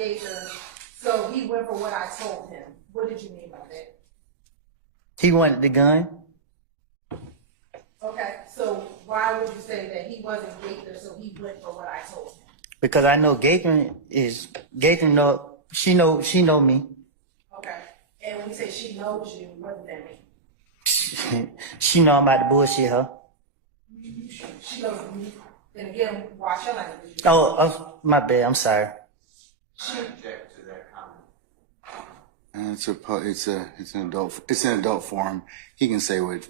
Gator, so he went for what I told him. What did you mean by that? He wanted the gun. Okay, so why would you say that he wasn't Gator, so he went for what I told him? Because I know Gator she know me. Okay, and when you say she knows you, what does that mean? She know I'm about to bullshit her. She knows me. Then again, watch your language. Oh, my bad. I'm sorry. I object to that comment. It's an adult forum. He can say what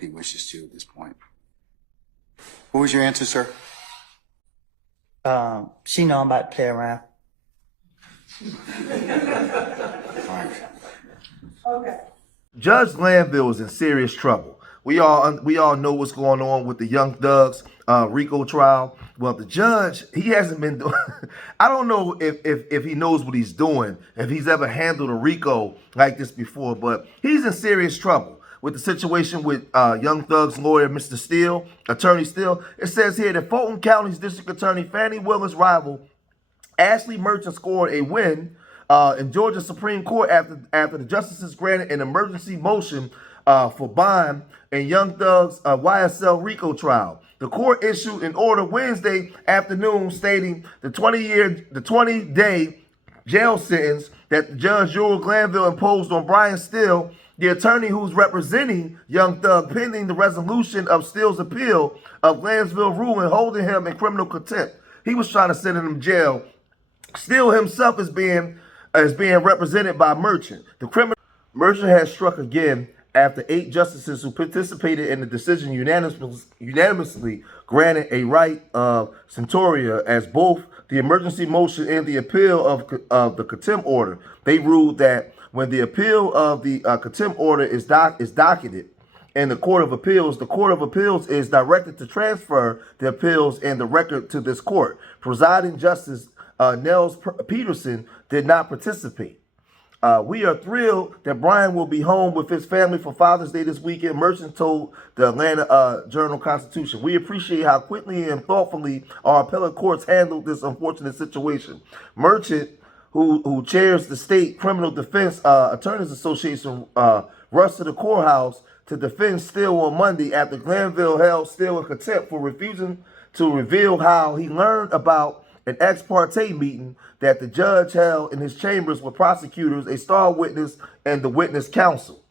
he wishes to at this point. What was your answer, sir? She know I'm about to play around. All right. Okay. Judge Glanville is in serious trouble. We all know what's going on with the Young Thugs RICO trial. Well, the judge, he hasn't been doing. I don't know if he knows what he's doing, if he's ever handled a RICO like this before, but he's in serious trouble with the situation with Young Thug's lawyer, Mr. Steele, Attorney Steele. It says here that Fulton County's District Attorney Fannie Willis' rival, Ashley Merchant, scored a win in Georgia Supreme Court after the justices granted an emergency motion for bond in Young Thug's YSL RICO trial. The court issued an order Wednesday afternoon stating the 20-day jail sentence that Judge Uriel Glanville imposed on Brian Steele, the attorney who's representing Young Thug, pending the resolution of Steele's appeal of Glanville's ruling holding him in criminal contempt. He was trying to send him to jail. Steele himself is being represented by Merchant. Merchant has struck again after 8 justices who participated in the decision unanimously granted a right of centuria as both the emergency motion and the appeal of the contempt order. They ruled that when the appeal of the contempt order is docketed in the Court of Appeals is directed to transfer the appeals and the record to this court. Presiding Justice Nels Peterson did not participate. We are thrilled that Brian will be home with his family for Father's Day this weekend, Merchant told the Atlanta Journal-Constitution. We appreciate how quickly and thoughtfully our appellate courts handled this unfortunate situation. Merchant, who chairs the State Criminal Defense Attorneys Association, rushed to the courthouse to defend Steele on Monday after Glanville held Steele in contempt for refusing to reveal how he learned about an ex parte meeting that the judge held in his chambers with prosecutors, a star witness, and the witness counsel.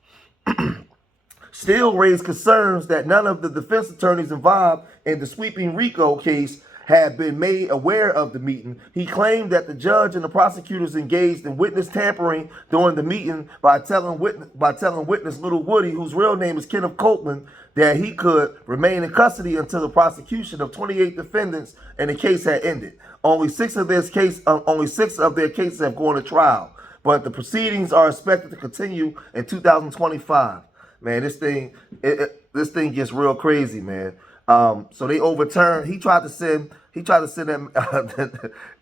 Steele raised concerns that none of the defense attorneys involved in the sweeping RICO case had been made aware of the meeting. He claimed that the judge and the prosecutors engaged in witness tampering during the meeting by telling witness Little Woody, whose real name is Kenneth Copeland, that he could remain in custody until the prosecution of 28 defendants and the case had ended. Only 6 of their cases have gone to trial, but the proceedings are expected to continue in 2025. Man, this thing gets real crazy, man. So they overturned. He tried to send them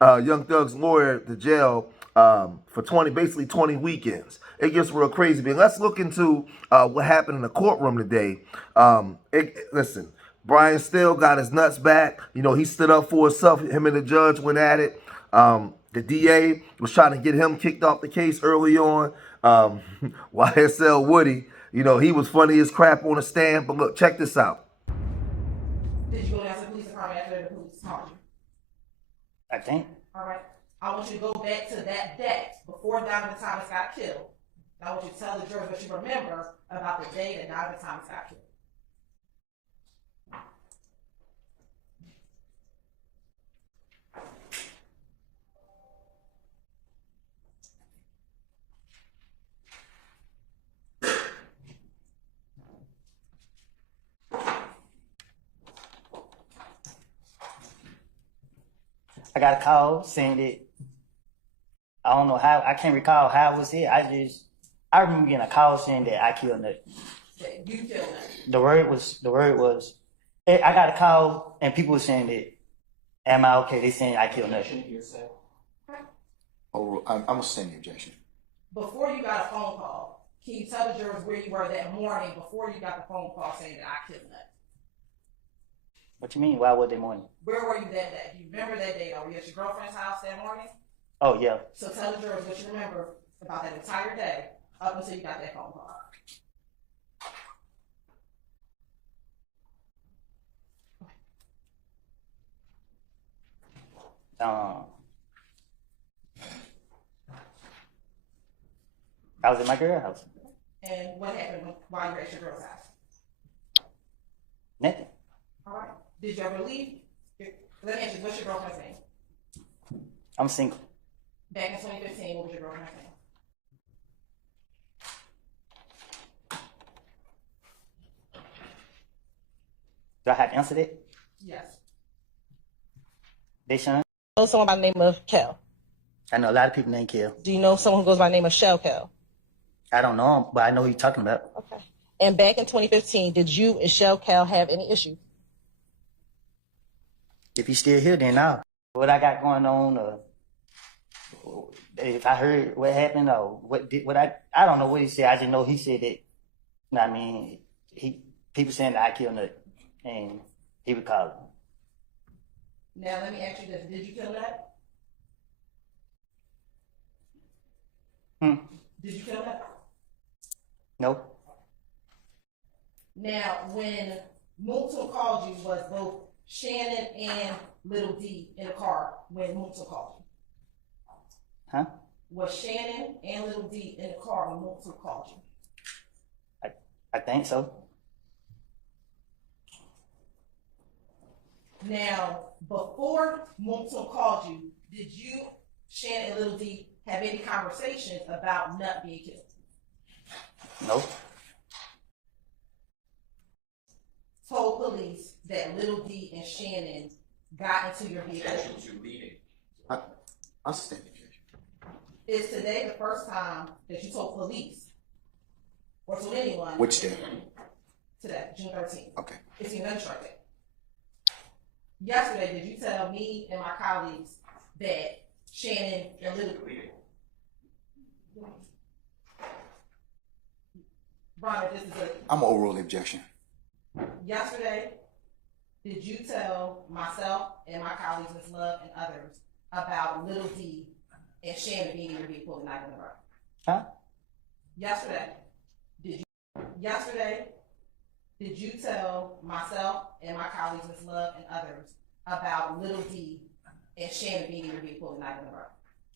Young Thug's lawyer to jail for 20 weekends. It gets real crazy, man. Let's look into what happened in the courtroom today. Listen, Brian Steele got his nuts back. You know, he stood up for himself. Him and the judge went at it. The DA was trying to get him kicked off the case early on. YSL Woody, you know, he was funny as crap on the stand. But look, check this out. Did you go down to the police department after the police called you? I think. All right. I want you to go back to that day before Donovan Thomas got killed. I want you to tell the jurors what you remember about the day that Donovan Thomas got killed. I got a call saying that I don't know how, I can't recall how it was here. I remember getting a call saying that I killed Nut. That you killed him. The word was, I got a call and people were saying that, am I okay? They saying I killed Nut. Oh, I'm gonna sustain the objection. Before you got a phone call, can you tell the jurors where you were that morning before you got the phone call saying that I killed Nut? What you mean? Why was they morning? Where were you that day? You remember that day? Were you at your girlfriend's house that morning? Oh yeah. So tell the jurors what you remember about that entire day up until you got that phone call. I was at my girl's house. And what happened while you were at your girl's house? Nothing. All right. Did you ever leave? Let me ask you, what's your girlfriend's name? I'm single. Back in 2015, what was your girlfriend's name? Do I have to answer that? Yes. Deshaun? Know someone by the name of Kel? I know a lot of people named Kel. Do you know someone who goes by the name of Shell Kel? I don't know him, but I know who you're talking about. Okay. And back in 2015, did you and Shell Kel have any issues? If he's still here, then now. What I got going on, if I heard what happened or I don't know what he said. I just know he said that. You know what I mean? People saying that I killed Nut, and he would call it. Now let me ask you this: did you kill Nut? Did you kill Nut? No. Now, when Moulton called you, was both Shannon and Little D in the car when Moulton called you? Huh? Was Shannon and Little D in the car when Moulton called you? I think so. Now, before Moulton called you, did you, Shannon and Little D, have any conversations about Nut being killed? No. Told police that Little D and Shannon got into your vehicle. I'll stand it. Is today the first time that you told police or told anyone? Which day? Today, June 13th. Okay. It's your gunshot day. Yesterday, did you tell me and my colleagues that Shannon and Little Brian, this is I'm an overrule objection. Yesterday, did you tell myself and my colleagues, Ms. Love and others, about Little D and Shannon being in your vehicle the night of the murder? Huh? Yesterday, did you tell myself and my colleagues, Ms. Love and others, about Little D and Shannon being in your vehicle the night of the murder?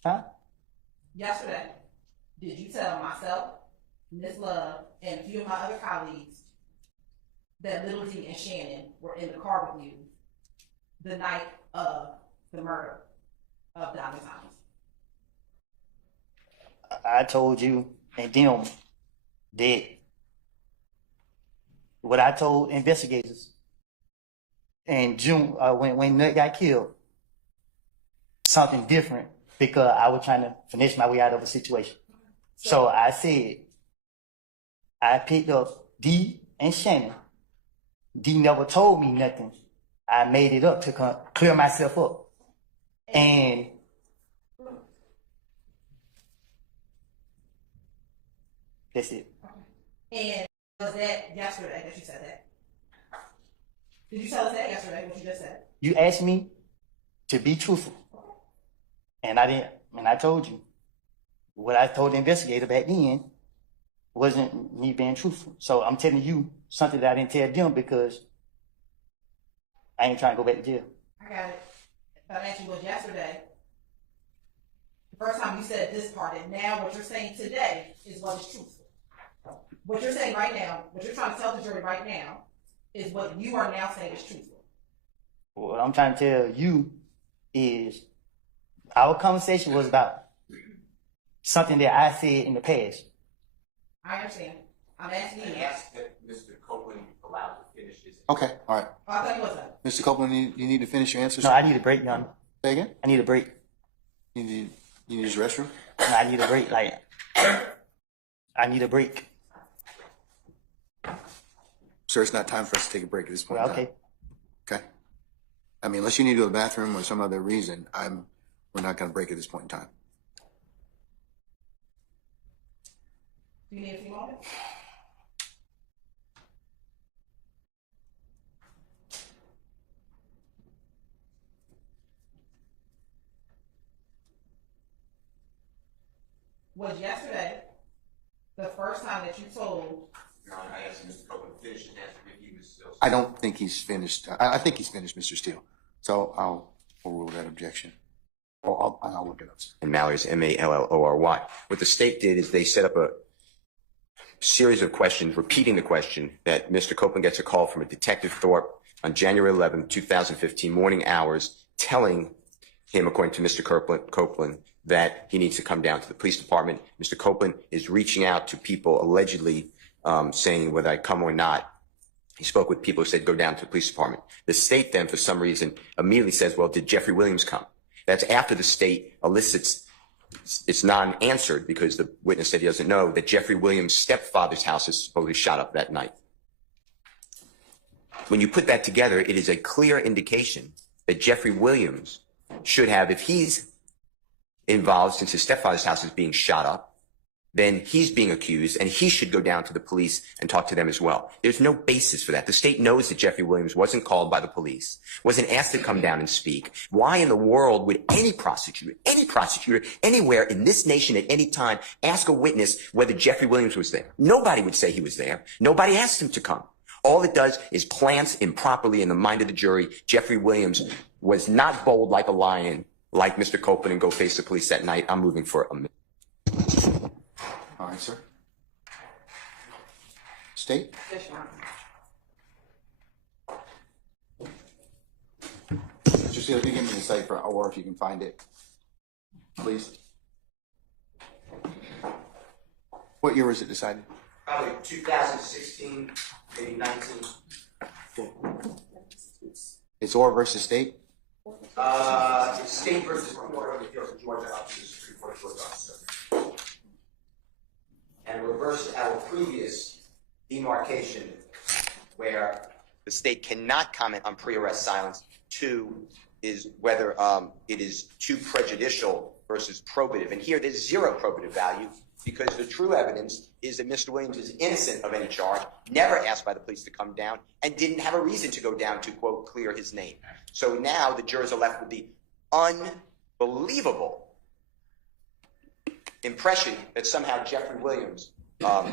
Huh? Yesterday, did you tell myself, Ms. Love, and a few of my other colleagues that Little D and Shannon were in the car with you the night of the murder of Diamond Thomas? I told you and them that what I told investigators in June when Nut got killed, something different because I was trying to finish my way out of a situation. So I said, I picked up D and Shannon. D never told me nothing. I made it up to clear myself up. And that's it. And was that yesterday that you said that? Did you tell us that yesterday, what you just said? You asked me to be truthful. And I didn't, and I told you. What I told the investigator back then wasn't me being truthful. So I'm telling you something that I didn't tell them because I ain't trying to go back to jail. I got it. But I asked you was yesterday. The first time you said this part, and now what you're saying today is what is truthful. What you're saying right now, what you're trying to tell the jury right now, is what you are now saying is truthful. What I'm trying to tell you is our conversation was about something that I said in the past. I understand. I'm asking you. I asked that Mr. Copeland allowed to finish his. Okay, all right. Oh, I thought you was that. Mr. Copeland, you need to finish your answers? No, I need a break, John. Say again? I need a break. You need to use the restroom? No, I need a break. Like, I need a break. Sir, it's not time for us to take a break at this point. Well, in time. okay. Okay. I mean, unless you need to go to the bathroom or some other reason, we're not going to break at this point in time. Do you need a few moments? was yesterday the first time that you told? Your Honor, I asked Mr. Copeland to finish his answer if he was still. I don't think he's finished. I think he's finished, Mr. Steele. So I'll overrule that objection. Or I'll look it up. And Mallory's Mallory. What the state did is they set up a series of questions, repeating the question that Mr. Copeland gets a call from a Detective Thorpe on January 11, 2015, morning hours, telling him, according to Mr. Copeland, that he needs to come down to the police department. Mr. Copeland is reaching out to people allegedly saying whether I come or not. He spoke with people who said go down to the police department. The state then, for some reason, immediately says, well, did Jeffrey Williams come? That's after the state elicits, it's non-answered because the witness said he doesn't know, that Jeffrey Williams' stepfather's house is supposedly shot up that night. When you put that together, it is a clear indication that Jeffrey Williams should have, if he's involved since his stepfather's house is being shot up, then he's being accused and he should go down to the police and talk to them as well. There's no basis for that. The state knows that Jeffrey Williams wasn't called by the police, wasn't asked to come down and speak. Why in the world would any prosecutor anywhere in this nation at any time ask a witness whether Jeffrey Williams was there? Nobody would say he was there. Nobody asked him to come. All it does is plants improperly in the mind of the jury. Jeffrey Williams was not bold like a lion, like Mr. Copeland, and go face the police that night. I'm moving for a minute. All right, sir. State? Yes, Your Honor. Mr. Steele, if you give me the cipher, or if you can find it, please. What year was it decided? Probably 2016, maybe 19. It's Orr versus State? It's State versus Court of Appeals of Georgia up to the Supreme Court of Georgia. And reverse our previous demarcation where the state cannot comment on pre-arrest silence. 2 is whether it is too prejudicial versus probative. And here there's zero probative value because the true evidence is that Mr. Williams is innocent of any charge, never asked by the police to come down, and didn't have a reason to go down to, quote, clear his name. So now the jurors are left with the unbelievable impression that somehow Jeffrey Williams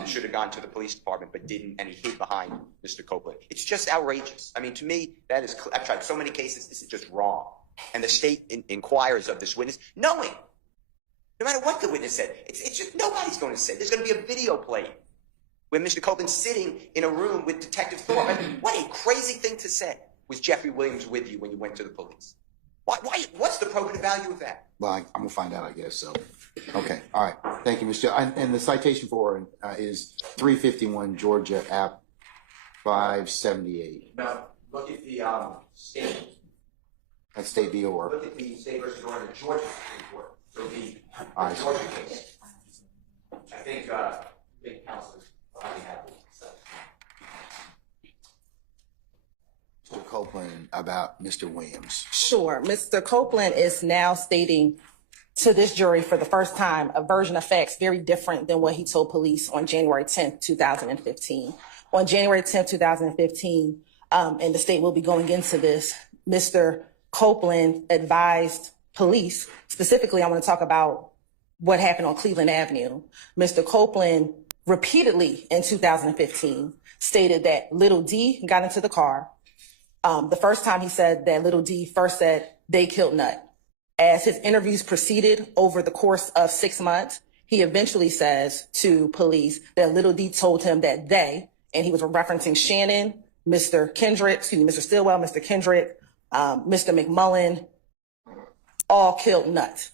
should have gone to the police department but didn't, and he hid behind Mr. Copeland. It's just outrageous. I mean, to me, that is, I've tried so many cases, this is just wrong. And the state inquires of this witness, knowing, no matter what the witness said, it's just, nobody's going to say. There's going to be a video played where Mr. Copeland's sitting in a room with Detective Thorpe. I mean, what a crazy thing to say. Was Jeffrey Williams with you when you went to the police? Why, what's the probative value of that? Well, I'm going to find out, I guess, so. Okay, all right. Thank you, Mr. Steele. And the citation for is 351 Georgia App 578. No, look at the state. That's State v. Orr. Look at the state versus Orr in the Georgia Supreme Court. So the All right. Georgia case. I think counselors probably have it. Mr. Copeland about Mr. Williams. Sure. Mr. Copeland is now stating to this jury for the first time a version of facts very different than what he told police on January 10th, 2015. On January 10th, 2015, and the state will be going into this, Mr. Copeland advised police, specifically I want to talk about what happened on Cleveland Avenue. Mr. Copeland repeatedly in 2015 stated that Little D got into the car. The first time he said that Little D first said they killed Nut. As his interviews proceeded over the course of 6 months, he eventually says to police that Little D told him that they, and he was referencing Shannon, Mr. Stillwell, Mr. Kendrick, Mr. McMullen, all killed Nut.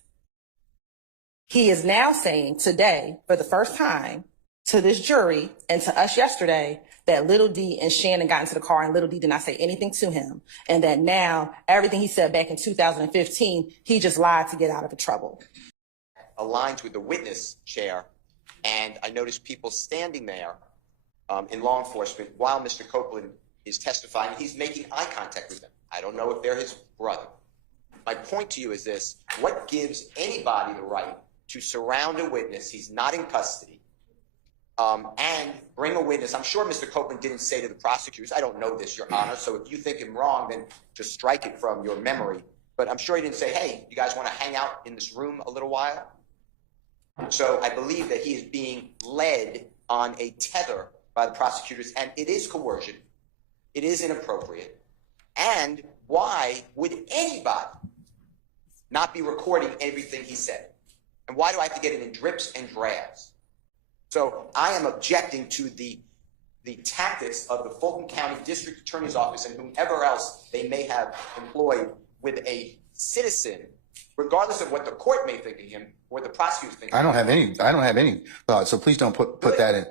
He is now saying today, for the first time, to this jury and to us yesterday, that Little D and Shannon got into the car and Little D did not say anything to him. And that now everything he said back in 2015, he just lied to get out of the trouble. Aligns with the witness chair. And I noticed people standing there in law enforcement while Mr. Copeland is testifying. He's making eye contact with them. I don't know if they're his brother. My point to you is this: what gives anybody the right to surround a witness? He's not in custody. And bring a witness. I'm sure Mr. Copeland didn't say to the prosecutors, I don't know this, Your Honor, so if you think him wrong, then just strike it from your memory. But I'm sure he didn't say, hey, you guys want to hang out in this room a little while? So I believe that he is being led on a tether by the prosecutors, and it is coercion. It is inappropriate. And why would anybody not be recording everything he said? And why do I have to get it in drips and drabs? So I am objecting to the tactics of the Fulton County District Attorney's Office and whomever else they may have employed with a citizen, regardless of what the court may think of him or what the prosecutors think. I don't have any thoughts. So please don't put that in.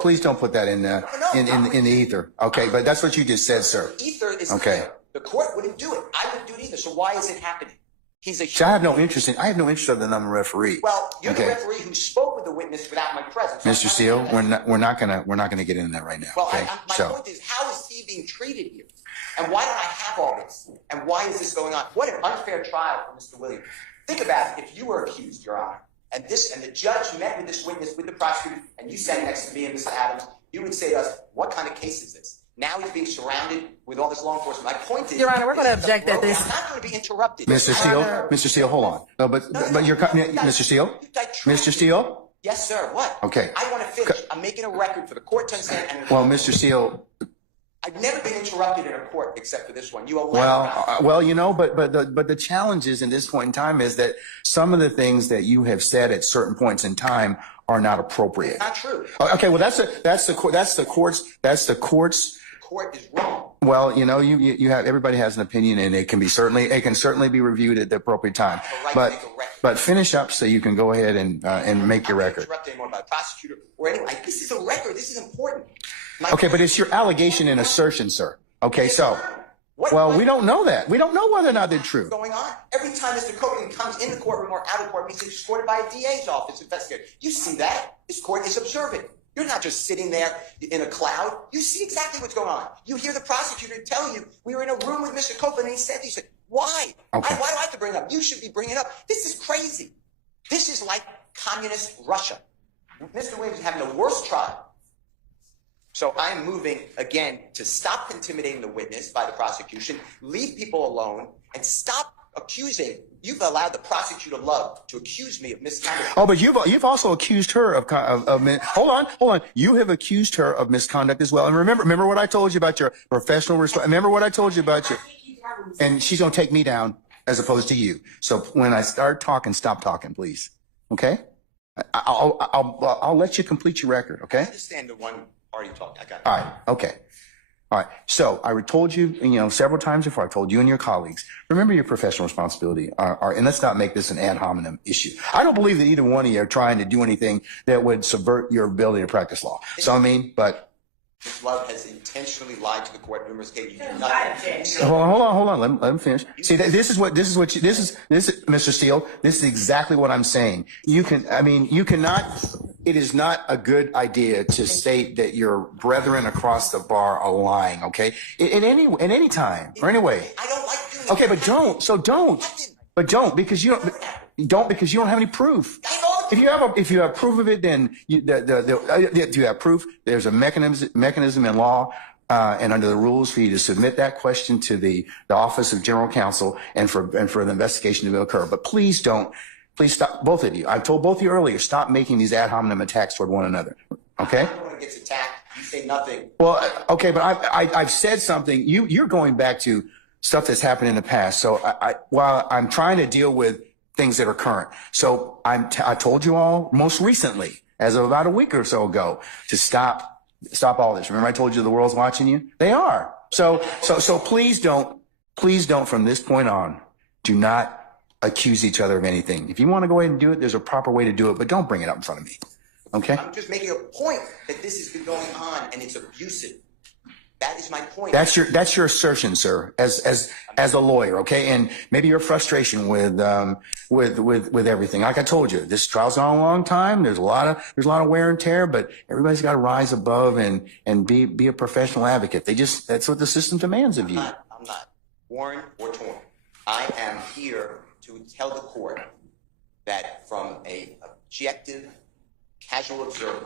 Please don't put that in the ether. Okay, but that's what you just said, sir. The ether is okay. Clear. The court wouldn't do it. I wouldn't do it either. So why is it happening? He's a. So I have no interest other than I'm a referee. Well, you're the referee who spoke with the witness without my presence. Mr. Steele, we're not gonna get into that right now. Well, okay? my point is, how is he being treated here? And why don't I have all this? And why is this going on? What an unfair trial for Mr. Williams. Think about it. If you were accused, Your Honor, and the judge met with this witness, with the prosecutor, and you sat next to me and Mr. Adams, you would say to us, what kind of case is this? Now he's being surrounded with all this law enforcement. My point is, Your Honor, we're going to object that this. I'm not going to be interrupted. Mr. Steele, hold on. No, but you're Mr. Steele? Mr. Steele? Yes, sir. What? Okay. I want to finish. I'm making a record for the court to understand. Well, Mr. Steele. I've never been interrupted in a court except for this one. You allow. Well, you know, but the challenge is in this point in time is that some of the things that you have said at certain points in time are not appropriate. Not true. Okay. Well, that's the court's. The court is wrong. Well, you know, you have everybody has an opinion, and it can certainly be reviewed at the appropriate time. But finish up so you can go ahead and make your record. I'm not interrupted anymore by the prosecutor or anyone. This is a record. This is important. Okay, but it's your allegation and assertion, sir. Okay, so. Well, we don't know that. We don't know whether or not they're true. What's going on? Every time Mr. Copeland comes in the courtroom or out of the court, he's escorted by a DA's office investigator. You see that? This court is observant. You're not just sitting there in a cloud. You see exactly what's going on. You hear the prosecutor tell you, we were in a room with Mr. Copeland and he said, why? Okay. Why do I have to bring it up? You should be bringing it up. This is crazy. This is like communist Russia. Mr. Williams is having the worst trial. So I am moving, again, to stop intimidating the witness by the prosecution, leave people alone, and stop accusing. You've allowed the prosecutor Love to accuse me of misconduct. Oh, but you've also accused her of hold on. You have accused her of misconduct as well. And remember what I told you about your professional remember what I told you about your, and she's going to take me down as opposed to you. So when I start talking, stop talking, please. Okay? I'll let you complete your record. Okay? I understand the one party talk. I got it. All right. Okay. All right. So I told you, several times before, I told you and your colleagues, remember your professional responsibility and let's not make this an ad hominem issue. I don't believe that either one of you are trying to do anything that would subvert your ability to practice law. So but. Ms. Love has intentionally lied to the court numerous cases. You do nothing. Hold on. Let him finish. See, this is Mr. Steele. This is exactly what I'm saying. You cannot. It is not a good idea to state that your brethren across the bar are lying. Okay, in any time or any way. I don't like doing Okay, but don't. So don't. But don't because you don't have any proof. If you have proof of it, then you have proof. There's a mechanism in law and under the rules for you to submit that question to the Office of General Counsel and for the investigation to occur. But please don't. Please stop, both of you. I told both of you earlier, stop making these ad hominem attacks toward one another. Okay? Everyone gets attacked. You say nothing. Well, okay, but I've said something. You're going back to stuff that's happened in the past. So while I'm trying to deal with things that are current. So I told you all most recently, as of about a week or so ago, to stop all this. Remember I told you the world's watching you? They are. So please don't from this point on, do not accuse each other of anything. If you want to go ahead and do it, there's a proper way to do it, but don't bring it up in front of me. Okay? I'm just making a point that this has been going on and it's abusive. That is my point. That's your assertion, sir, as a lawyer, okay? And maybe your frustration with everything. Like I told you, this trial's gone a long time. There's a lot of wear and tear, but everybody's got to rise above and be a professional advocate. That's what the system demands of you. I'm not worn or torn. I am here to tell the court that from a objective, casual observer,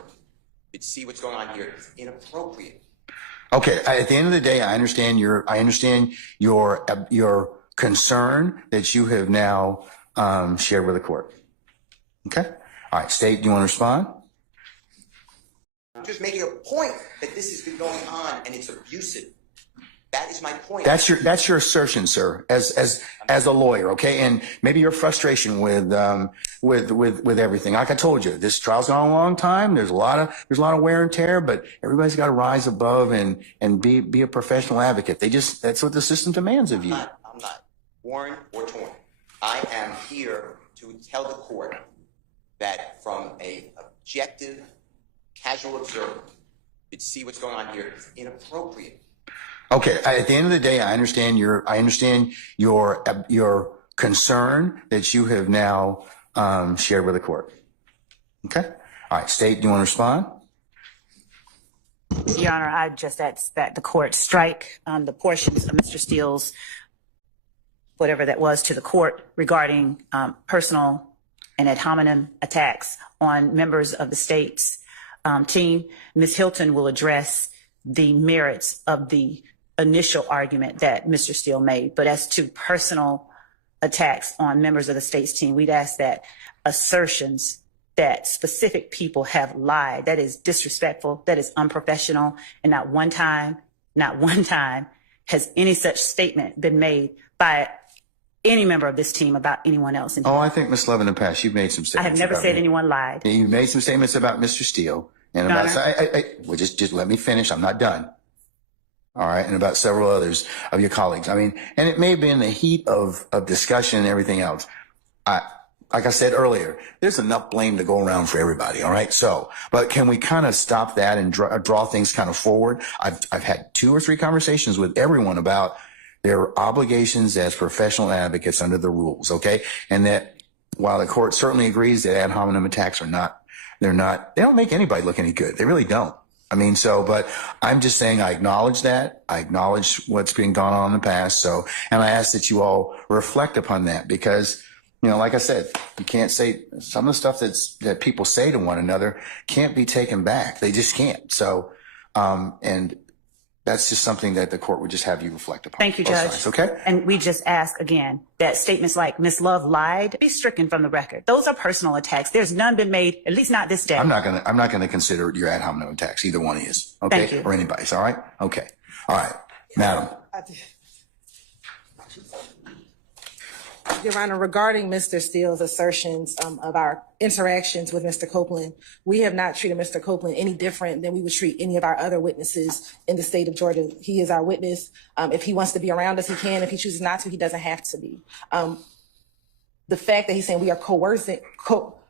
you'd see what's going on here. It's inappropriate. Okay. At the end of the day, I understand your concern that you have now shared with the court. Okay. All right, State, do you want to respond? I'm just making a point that this has been going on and it's abusive. That is my point. That's your assertion, sir, as a lawyer, okay? And maybe your frustration with everything. Like I told you, this trial's gone a long time. There's a lot of wear and tear, but everybody's got to rise above and be a professional advocate. That's what the system demands of you. I'm not worn or torn. I am here to tell the court that from a objective, casual observer, to see what's going on here is inappropriate. Okay. At the end of the day, I understand your concern that you have now shared with the court. Okay. All right. State, do you want to respond? Your Honor, I just asked that the court strike the portions of Mr. Steele's, whatever that was, to the court regarding personal and ad hominem attacks on members of the state's team. Ms. Hilton will address the merits of the initial argument that Mr. Steele made. But as to personal attacks on members of the state's team, we'd ask that assertions that specific people have lied, that is disrespectful, that is unprofessional, and not one time has any such statement been made by any member of this team about anyone else. Oh, I think, Ms. Love, in the past, you've made some statements. I have never said anyone lied. You made some statements about Mr. Steele. And Your well, just let me finish. I'm not done. All right. And about several others of your colleagues. I mean, and it may have been the heat of discussion and everything else. Like I said earlier, there's enough blame to go around for everybody. All right. So, but can we kind of stop that and draw things kind of forward? I've had 2 or 3 conversations with everyone about their obligations as professional advocates under the rules. Okay. And that while the court certainly agrees that ad hominem attacks they don't make anybody look any good. They really don't. I mean, but I'm just saying I acknowledge that. I acknowledge what's been gone on in the past. So, and I ask that you all reflect upon that because, like I said, you can't say some of the stuff that people say to one another can't be taken back. They just can't. So, and that's just something that the court would just have you reflect upon. Thank you, Judge. Sides, okay. And we just ask again that statements like Ms. Love lied be stricken from the record. Those are personal attacks. There's none been made, at least not this day. I'm not gonna consider your ad hominem attacks, either one of you. Okay. Thank you. Or anybody's. All right. Okay. All right, Madam. Your Honor, regarding Mr. Steele's assertions of our interactions with Mr. Copeland, we have not treated Mr. Copeland any different than we would treat any of our other witnesses in the state of Georgia. He is our witness. If he wants to be around us, he can. If he chooses not to, he doesn't have to be. The fact that he's saying we are coercing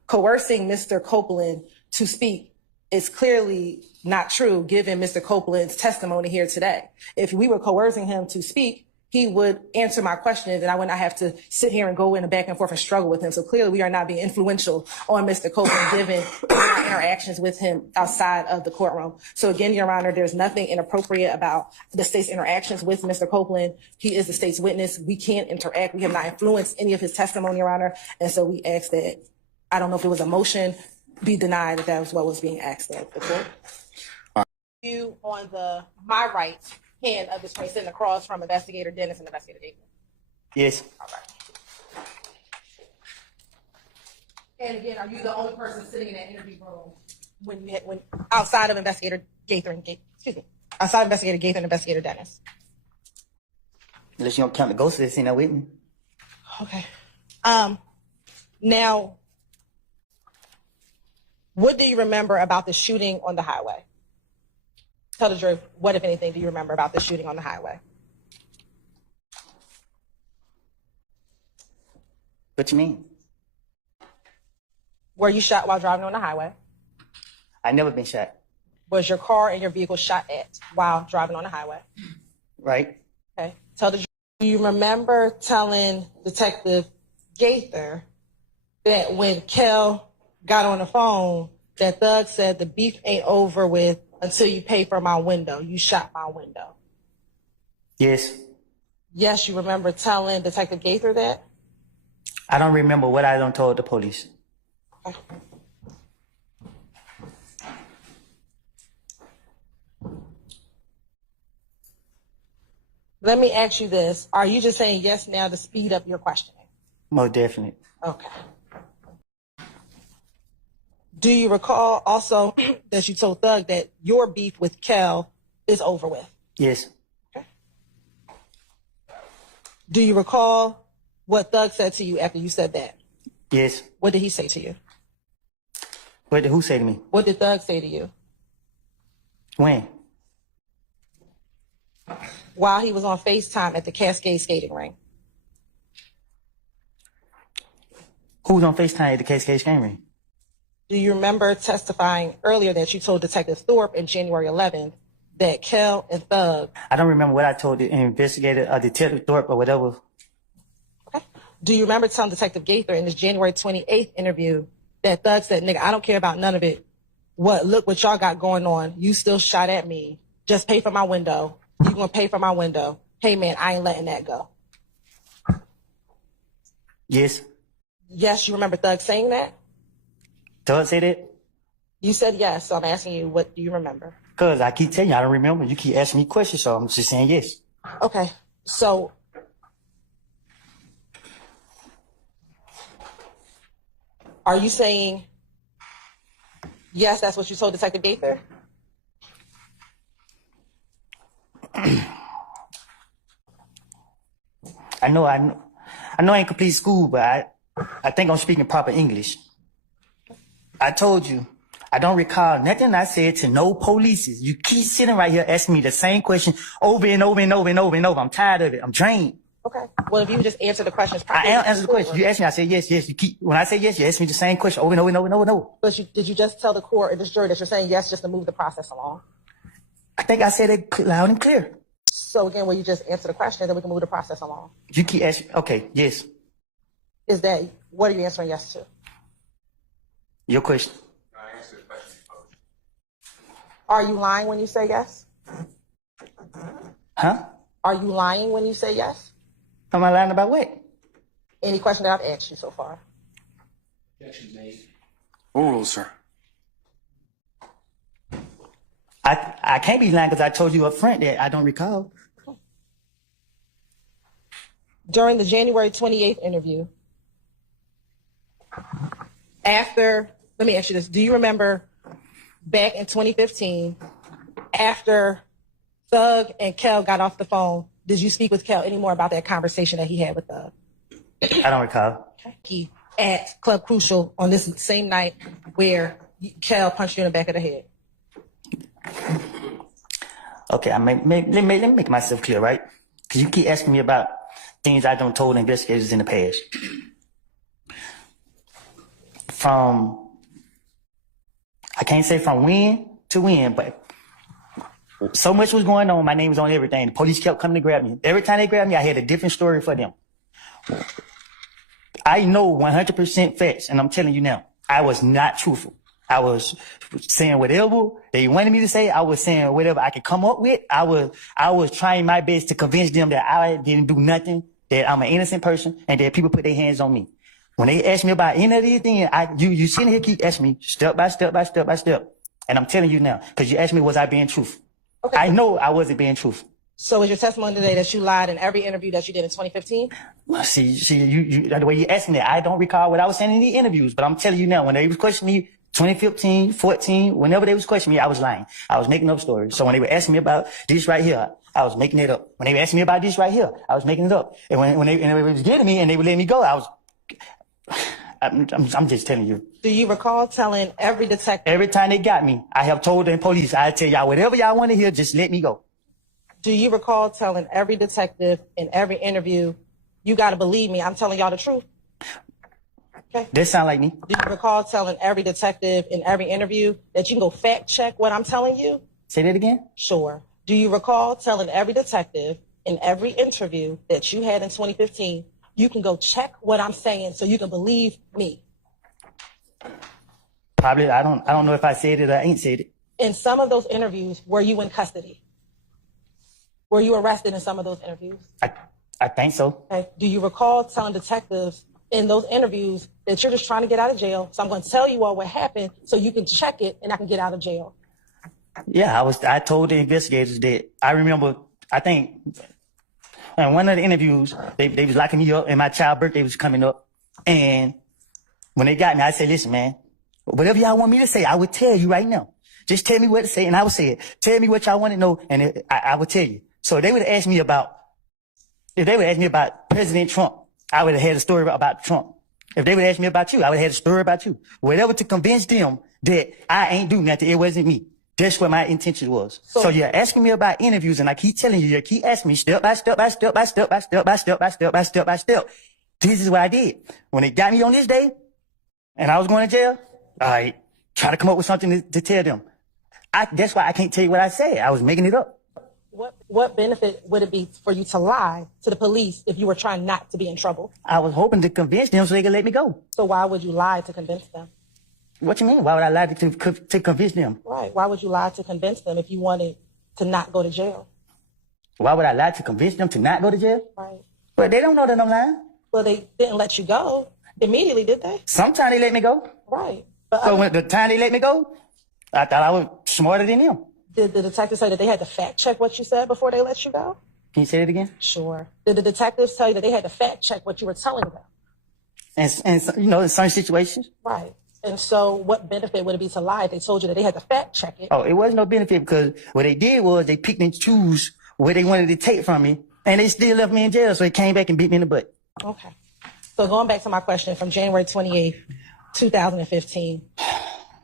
Mr. Copeland to speak is clearly not true, given Mr. Copeland's testimony here today. If we were coercing him to speak, he would answer my questions and I would not have to sit here and go in the back and forth and struggle with him. So clearly we are not being influential on Mr. Copeland given our interactions with him outside of the courtroom. So again, Your Honor, there's nothing inappropriate about the state's interactions with Mr. Copeland. He is the state's witness. We can't interact. We have not influenced any of his testimony, Your Honor. And so we ask that, I don't know if it was a motion, be denied that was what was being asked of the court. You on my right hand of this person sitting across from Investigator Dennis and Investigator Davis. Yes. All right. And again, are you the only person sitting in that interview room when outside of Investigator Gaither and outside of Investigator Gaither and Investigator Dennis? Unless you don't count the ghosts that's in there with me. Okay. Now, what do you remember about the shooting on the highway? Tell the jury, what, if anything, do you remember about the shooting on the highway? What you mean? Were you shot while driving on the highway? I never been shot. Was your car and your vehicle shot at while driving on the highway? Right. Okay. Tell the jury, do you remember telling Detective Gaither that when Kel got on the phone, that Thug said the beef ain't over with until you pay for my window? You shot my window. Yes. Yes, you remember telling Detective Gaither that? I don't remember what I done told the police. Okay. Let me ask you this. Are you just saying yes now to speed up your questioning? Most definitely. Okay. Do you recall also that you told Thug that your beef with Kel is over with? Yes. Do you recall what Thug said to you after you said that? Yes. What did he say to you? What did who say to me? What did Thug say to you? When? While he was on FaceTime at the Cascade skating ring. Who was on FaceTime at the Cascade Game Ring? Do you remember testifying earlier that you told Detective Thorpe in January 11th that Kel and Thug... I don't remember what I told the investigator, Detective Thorpe or whatever. Okay. Do you remember telling Detective Gaither in this January 28th interview that Thug said, nigga, I don't care about none of it. Look what y'all got going on. You still shot at me. Just pay for my window. You gonna pay for my window. Hey man, I ain't letting that go. Yes. Yes, you remember Thug saying that? Thug say that? You said yes, so I'm asking you, what do you remember? Because I keep telling you, I don't remember. You keep asking me questions, so I'm just saying yes. Okay, so are you saying yes, that's what you told Detective Gaither? I know I ain't complete school, but I think I'm speaking proper English. I told you, I don't recall nothing I said to no polices. You keep sitting right here asking me the same question over and over and over and over and over. I'm tired of it. I'm drained. Okay. Well, if you just answer the questions I properly. answer the question. You ask me, I say yes, yes. When I say yes, you ask me the same question over and over and over and over and over. But did you just tell the court or this jury that you're saying yes just to move the process along? I think I said it loud and clear. So again, will you just answer the question, then we can move the process along? You keep asking, okay, yes. Is that, what are you answering yes to? Your question. Are you lying when you say yes? Huh? Are you lying when you say yes? Am I lying about what? Any question that I've asked you so far? Overruled, sir. I can't be lying because I told you up front that I don't recall. During the January 28th interview, let me ask you this. Do you remember back in 2015, after Thug and Kel got off the phone, did you speak with Kel any more about that conversation that he had with Thug? I don't recall. Okay. At Club Crucial on this same night where Kel punched you in the back of the head. Okay, let me make myself clear, right? Because you keep asking me about things I don't told investigators in the past. I can't say from when to when, but so much was going on. My name was on everything. The police kept coming to grab me. Every time they grabbed me, I had a different story for them. I know 100% facts, and I'm telling you now, I was not truthful. I was saying whatever they wanted me to say. I was saying whatever I could come up with. I was trying my best to convince them that I didn't do nothing, that I'm an innocent person, and that people put their hands on me. When they ask me about any of these things, you sitting here keep asking me step by step by step by step. And I'm telling you now, because you asked me, was I being truthful? Okay. I know I wasn't being truthful. So is your testimony today that you lied in every interview that you did in 2015? Well, see, you the way you asking that, I don't recall what I was saying in the interviews, but I'm telling you now, when they was questioning me, 2015, 14, whenever they was questioning me, I was lying. I was making up stories. So when they were asking me about this right here, I was making it up. When they were asking me about this right here, I was making it up. And when they was getting me and they would let me go, I'm just telling you. Do you recall telling every detective? Every time they got me, I have told the police, I tell y'all whatever y'all want to hear, just let me go. Do you recall telling every detective in every interview, you got to believe me, I'm telling y'all the truth? Okay. That sound like me. Do you recall telling every detective in every interview that you can go fact check what I'm telling you? Say that again? Sure. Do you recall telling every detective in every interview that you had in 2015, you can go check what I'm saying so you can believe me? Probably. I don't know if I said it or I ain't said it. In some of those interviews, were you in custody? Were you arrested in some of those interviews? I think so. Okay. Do you recall telling detectives in those interviews that you're just trying to get out of jail? So I'm going to tell you all what happened so you can check it and I can get out of jail. Yeah, I told the investigators that I remember, I think in one of the interviews, they was locking me up and my child's birthday was coming up. And when they got me, I said, listen, man, Whatever y'all want me to say, I would tell you right now. Just tell me what to say, and I would say it. Tell me what y'all want to know, and I would tell you. So if they would have asked me about President Trump, I would have had a story about Trump. If they would ask me about you, I would have had a story about you. Whatever to convince them that I ain't doing nothing, it wasn't me. That's what my intention was. So you're asking me about interviews, and I keep telling you, you keep asking me step by step by step by step by step by step by step by step by step. This is what I did. When they got me on this day, and I was going to jail, I try to come up with something to tell them. That's why I can't tell you what I said. I was making it up. What benefit would it be for you to lie to the police if you were trying not to be in trouble? I was hoping to convince them so they could let me go. So why would you lie to convince them? What you mean? Why would I lie to convince them? Right. Why would you lie to convince them if you wanted to not go to jail? Why would I lie to convince them to not go to jail? Right. But they don't know that I'm lying. Well, they didn't let you go immediately, did they? Sometimes they let me go. Right. But So when the time they let me go, I thought I was smarter than them. did the detective say that they had to fact check what you said before they let you go? Can you say it again? Sure. Did the detectives tell you that they had to fact check what you were telling them? And you know, in some situations. Right. And so what benefit would it be to lie if they told you that they had to fact check it? Oh, it wasn't no benefit because what they did was they picked and choose what they wanted to take from me, and they still left me in jail, so they came back and beat me in the butt. Okay. So going back to my question from January 28th, 2015,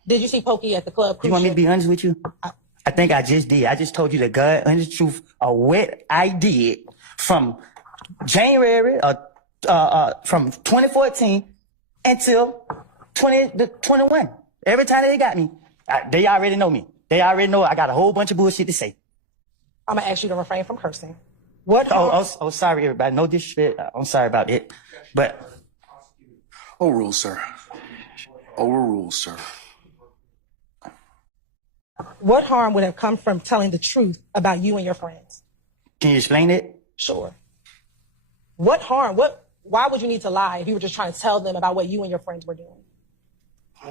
did you see Pokey at the club? You want me to be honest with you? I think I just did. I just told you the God, honest truth of what I did from January, from 2014 until 2021. Every time they got me, they already know me. They already know I got a whole bunch of bullshit to say. I'm going to ask you to refrain from cursing. Oh, sorry, everybody. No disrespect. I'm sorry about it. But. Overruled, sir. Overruled, sir. What harm would have come from telling the truth about you and your friends? Can you explain it? Sure. What harm? Why would you need to lie if you were just trying to tell them about what you and your friends were doing?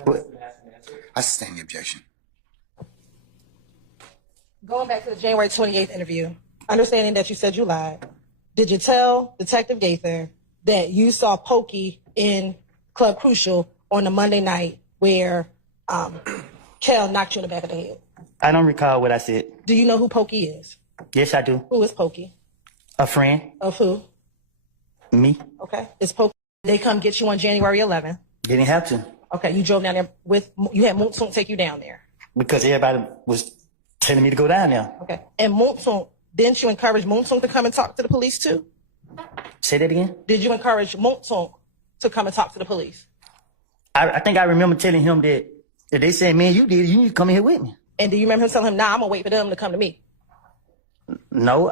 What? I sustain the objection. Going back to the January 28th interview, understanding that you said you lied, did you tell Detective Gaither that you saw Pokey in Club Crucial on the Monday night where Kel knocked you in the back of the head? I don't recall what I said. Do you know who Pokey is? Yes, I do. Who is Pokey? A friend. Of who? Me. Okay. Is Pokey, they come get you on January 11th? Didn't have to. Okay, you drove down there you had Moonsoon take you down there. Because everybody was telling me to go down there. Okay. And Moonsoon, didn't you encourage Moonsoon to come and talk to the police too? Say that again? Did you encourage Moonsoon to come and talk to the police? I think I remember telling him that they said, man, you did it. You need to come in here with me. And do you remember him telling him, nah, I'm going to wait for them to come to me? No,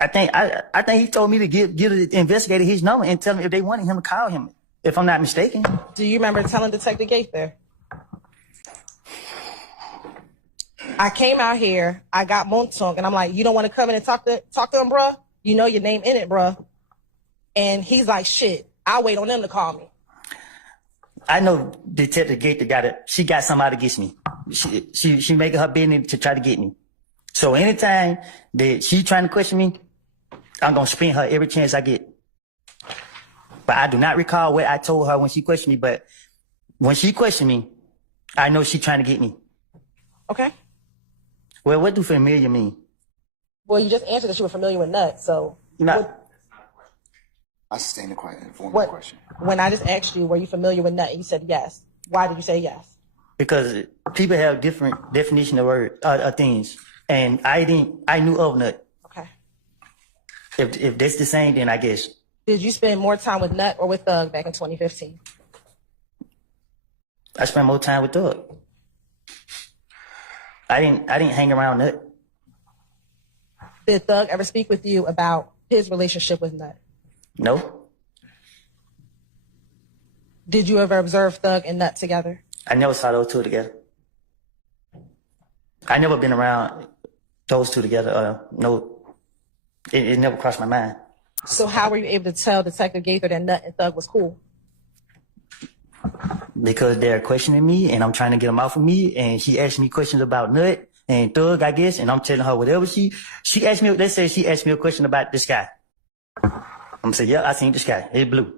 I think he told me to give the investigator his number and tell him if they wanted him to call him, if I'm not mistaken. Do you remember telling Detective Gaither? I came out here, I got Moonsong, and I'm like, you don't want to come in and talk to him, bruh? You know your name in it, bruh. And he's like, shit, I'll wait on them to call me. I know Detective Gaither she got somebody against me. She making her business to try to get me. So anytime that she trying to question me, I'm going to spin her every chance I get. But I do not recall what I told her when she questioned me, but when she questioned me, I know she trying to get me. Okay. Well, what do familiar mean? Well, you just answered that you were familiar with Nut, so. I sustain the question. When I just asked you, were you familiar with Nut, and you said yes. Why did you say yes? Because people have different definition of things. And I knew of Nut. Okay. If that's the same, then I guess. Did you spend more time with Nut or with Thug back in 2015? I spent more time with Thug. I didn't hang around Nut. Did Thug ever speak with you about his relationship with Nut? No. Did you ever observe Thug and Nut together? I never saw those two together. I never been around those two together. No, it never crossed my mind. So how were you able to tell Detective Gaither that Nut and Thug was cool? Because they're questioning me, and I'm trying to get them off of me, and she asked me questions about Nut and Thug, I guess, and I'm telling her whatever she asked me. Let's say she asked me a question about this guy. I'm gonna say, yeah, I seen this guy. It's blue.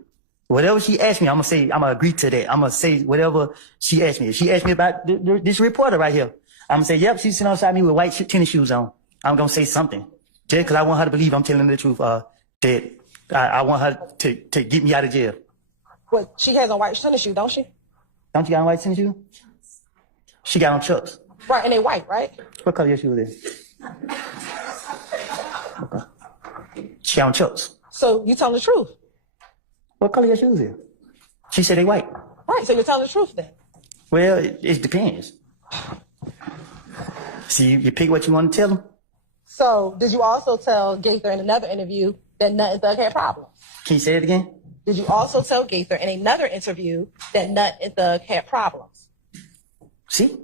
Whatever she asked me, I'm gonna agree to that. I'm gonna say whatever she asked me. If she asked me about this reporter right here, I'm gonna say, yep, she's sitting outside me with white tennis shoes on. I'm gonna say something. Just because I want her to believe I'm telling the truth, that I want her to get me out of jail. But she has on white tennis shoes, don't she? Don't you got on white tennis shoes? She got on Chucks. Right, and they white, right? What color your shoes is? Okay. She got on Chucks. So you telling the truth. What color your shoes is? She said they white. Right, so you're telling the truth then. Well, it depends. See, you pick what you want to tell them. So did you also tell Gaither in another interview that Nut and Thug had problems? Can you say it again? Did you also tell Gaither in another interview that Nut and Thug had problems? See?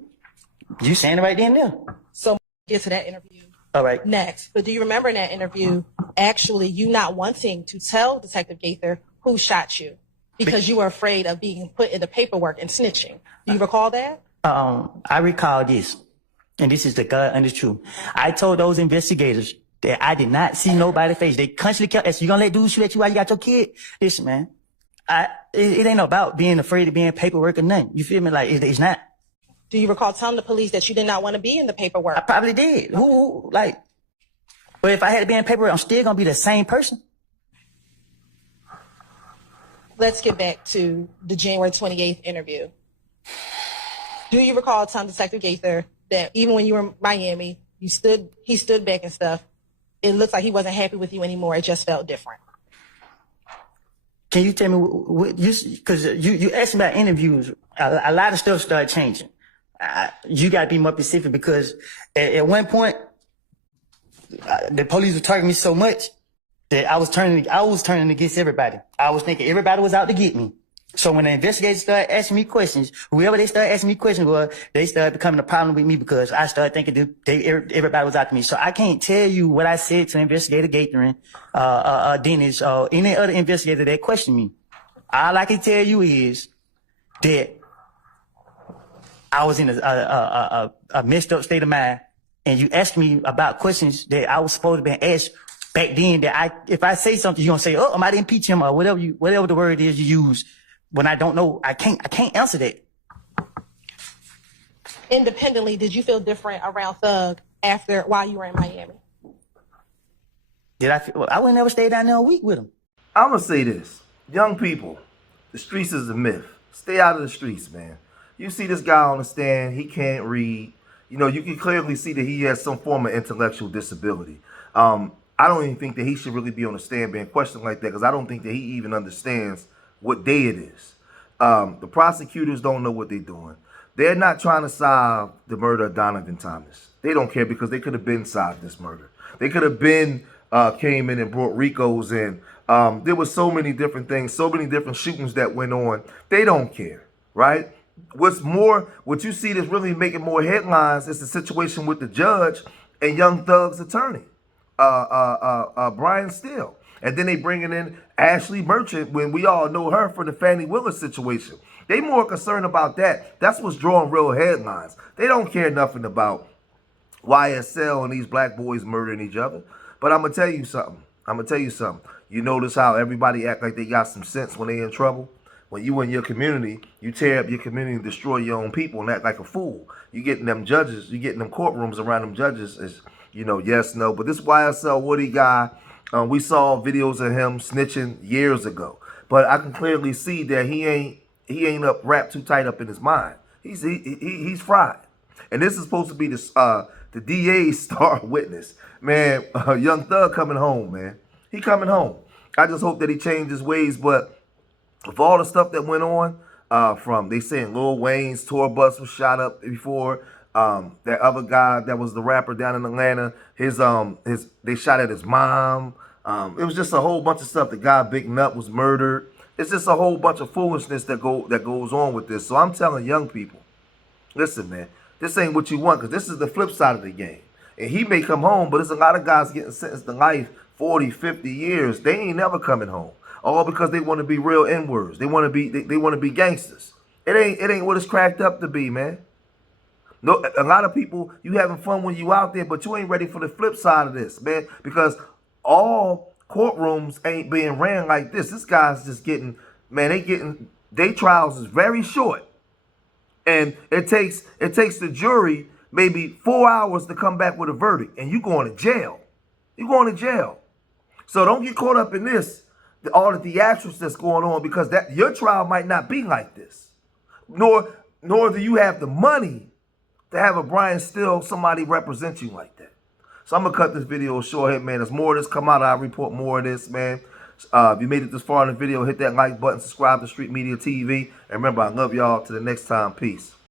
You saying it right then and there. So get to that interview All right. next. But do you remember in that interview, actually you not wanting to tell Detective Gaither who shot you because you were afraid of being put in the paperwork and snitching? Do you recall that? I recall this, and this is the God and the truth. I told those investigators that I did not see nobody's face. They constantly kept asking, you gonna let dudes shoot at you while you got your kid? Listen, man, it ain't about being afraid of being paperwork or nothing. You feel me? Like, it's not. Do you recall telling the police that you did not want to be in the paperwork? I probably did. But if I had to be in paperwork, I'm still gonna be the same person. Let's get back to the January 28th interview. Do you recall telling Detective Gaither that even when you were in Miami, he stood back and stuff? It looks like he wasn't happy with you anymore. It just felt different. Can you tell me what because you asked me about interviews. A lot of stuff started changing. You got to be more specific because at one point, the police were targeting me so much that I was turning against everybody. I was thinking everybody was out to get me. So when the investigators started asking me questions, whoever they started asking me questions was, they started becoming a problem with me because I started thinking everybody was out to me. So I can't tell you what I said to Investigator Gaither, Dennis, or any other investigator that questioned me. All I can tell you is that I was in a messed up state of mind, and you asked me about questions that I was supposed to be asked back then. That if I say something, you're gonna say, "Oh, I might impeach him," or whatever the word is you use. When I don't know, I can't answer that. Independently, did you feel different around Thug while you were in Miami? Did I feel? I would never stay down there a week with him. I'm gonna say this, young people, the streets is a myth. Stay out of the streets, man. You see this guy on the stand, he can't read. You know, you can clearly see that he has some form of intellectual disability. I don't even think that he should really be on the stand being questioned like that because I don't think that he even understands what day it is. The prosecutors don't know what they're doing. They're not trying to solve the murder of Donovan Thomas. They don't care because they could have been solved this murder. They could have been came in and brought Ricos in. There was so many different things, so many different shootings that went on. They don't care, right? What you see that's really making more headlines is the situation with the judge and Young Thug's attorney, Brian Steele. And then they bringing in Ashley Merchant when we all know her for the Fannie Willis situation. They more concerned about that. That's what's drawing real headlines. They don't care nothing about YSL and these black boys murdering each other. But I'm going to tell you something. You notice how everybody act like they got some sense when they in trouble? When you in your community, you tear up your community and destroy your own people and act like a fool. You getting them judges, you getting them courtrooms around them judges is, yes, no. But this YSL Woody guy, we saw videos of him snitching years ago. But I can clearly see that he ain't wrapped too tight up in his mind. He's fried. And this is supposed to be the DA's star witness. Man, Young Thug coming home, man. He coming home. I just hope that he changed his ways, but with all the stuff that went on, from they saying Lil Wayne's tour bus was shot up before, that other guy that was the rapper down in Atlanta, they shot at his mom. It was just a whole bunch of stuff. The guy Big Nut was murdered. It's just a whole bunch of foolishness that goes on with this. So I'm telling young people, listen, man, this ain't what you want because this is the flip side of the game. And he may come home, but there's a lot of guys getting sentenced to life 40, 50 years. They ain't never coming home. All because they want to be real N-words. They want to be gangsters. It ain't what it's cracked up to be, man. No, a lot of people, you having fun when you out there, but you ain't ready for the flip side of this, man. Because all courtrooms ain't being ran like this. This guy's just getting man, they trials is very short. And it takes the jury maybe 4 hours to come back with a verdict, and you going to jail. You going to jail. So don't get caught up in this, all the theatrics that's going on, because that your trial might not be like this. Nor do you have the money to have a Brian Steele, somebody represent you like that. So I'm gonna cut this video short here, man. There's more of this come out, I'll report more of this, man. If you made it this far in the video, hit that like button, subscribe to Street Media TV. And remember, I love y'all. Till the next time, peace.